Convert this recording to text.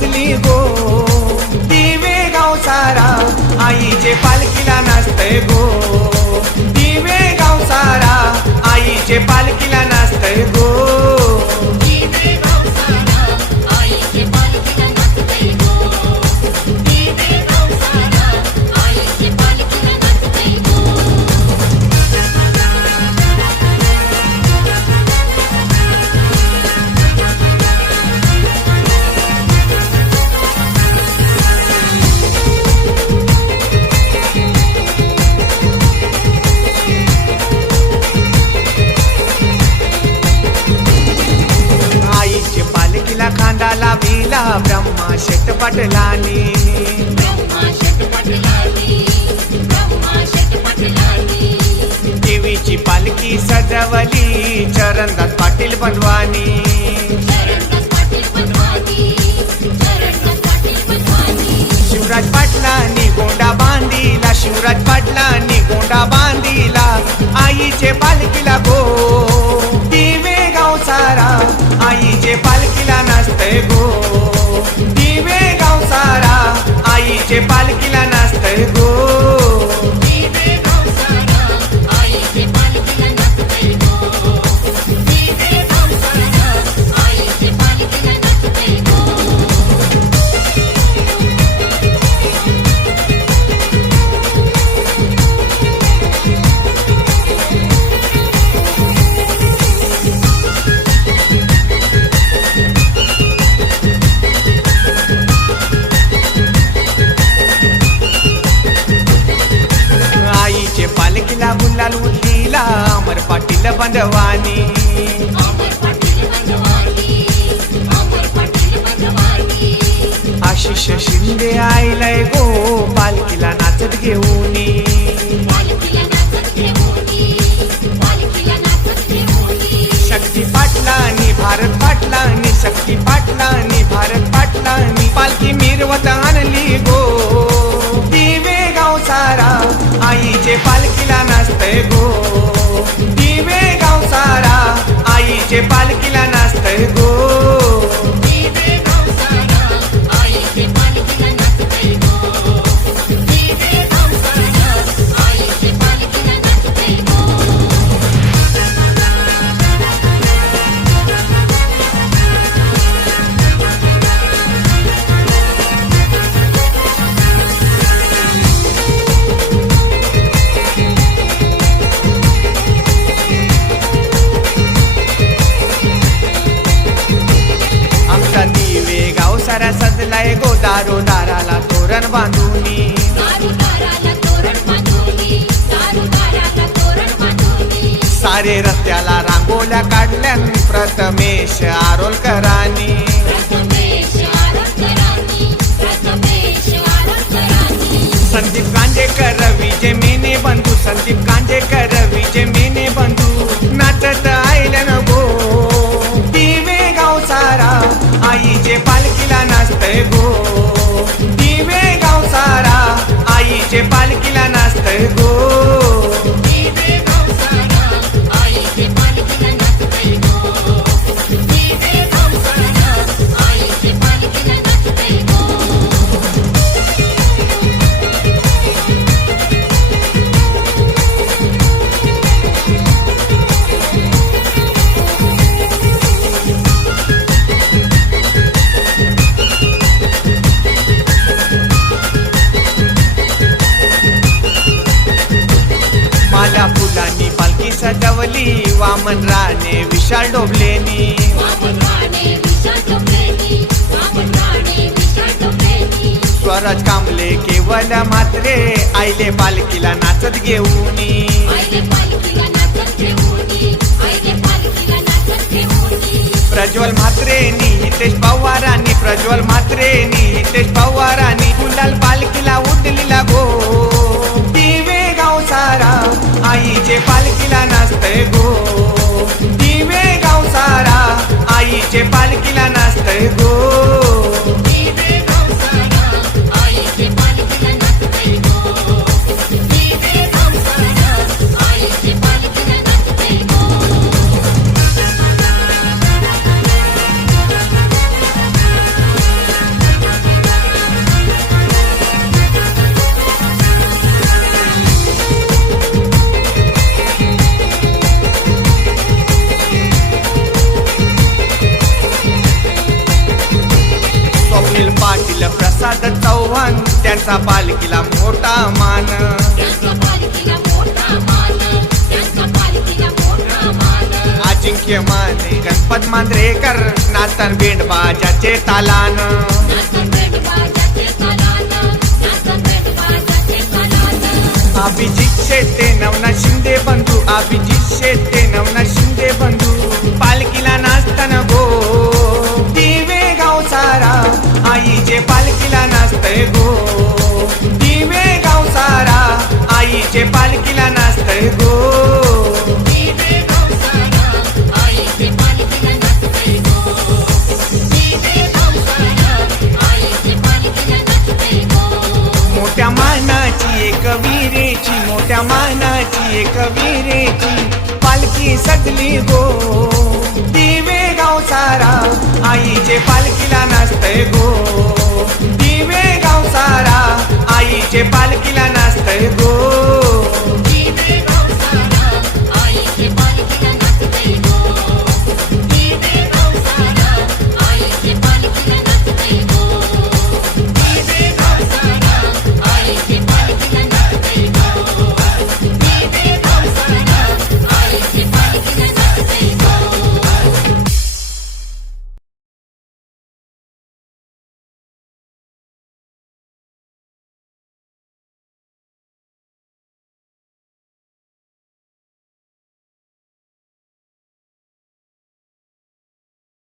नाचली गो. दिवे गाव सारा आईचे पालखीला नाचतय गो. दिवे गाव सारा आईचे पालखीला नाचतय गो. खांदा लाविला ब्रह्मा शेठ पाटलानी. देवीची पालखी सजवली चरणदास पाटील बंधवानी. शिवराज पाटलांनी गोंडा बांधिला. शिवराज पाटलांनी गोंडा बांधिला आईचे पालखीला गो. दिवे गाव सारा आईचे पालखीला नाचतय गो. दिवे गाव सारा आईचे पालखीला नाचतय गो. पालखीला गुलाल उडलीला अमर पाटील बंधवानी. आशिष शिंदे आईलाय गो पालखीला नाचत घेऊनी. शक्ती पाटलांनी भारत पाटलांनी. शक्ती पाटलांनी भारत पाटलांनी पालखी मिरवत आणली गो. दिवे गाव सारा आईचे पालखीला नाचतय गो. दिवे गाव सारा आईचे पालखीला नाचतय गो. सारा सजलाय गो दारो दाराला तोरण बांधूनी. सारे रस्त्याला रांगोल्या काढल्या प्रथमेश आरोलकरांनी. संदीप कांजेकर विजय मेने बंधू. संदीप कांजेकर विजय मेने बंधू नाचत आयल्या न गो. दिवे गाव सारा आईचे पालखीला नाचतय गो. दिवे गाव सारा आईचे पालखीला नाचतय गो. फुलांनी पालखी सजवली वामन राणे विशाल डोबलेनी. स्वराज कांबले केवल म्हात्रे आईले पालखीला नाचत घेऊनी. प्रज्वल म्हात्रेनी हितेश पवारांनी. प्रज्वल म्हात्रेनी हितेश पवारांनी गुलाल पालखीला उडलीला गो. दिवे गाव सारा आईचे पालखीला नाचतय गो. दिवे गाव सारा आईचे पालखीला नाचतय गो. पालखीला मोठा मान. त्यांचा पालखीला मोठा मान, त्यांचा पालखीला मोठा मान. अजिंक्य माने गणपत मांजरेकर नाचतान बेंड बाजाचे तालान. नाचन बेंड बाजाचे तालान, नाचन बेंड बाजाचे तालान. अभिजित शेट्टे नवना शिंदे बंधू, अभिजित शेट्टे नवना शिंदे बंधू पालखीला नाचताना गो. दिवे गाव सारा आईचे पालखीला नाचतय गो. दिवे गाव सारा आईचे पालखीला नाचतय गो. दिवे गावसारा आईचे पालखीला नाचतय गो. दिवे गावसारा आईचे पालखीला नाचतय गो. मोठ्या मानाची एक वीरेची, मोठ्या मानाची एक वीरेची पालखी सजली गो. दिवे गाव सारा आईचे पालखीला नाचतय गो. दिवे गाव सारा आईचे पालखी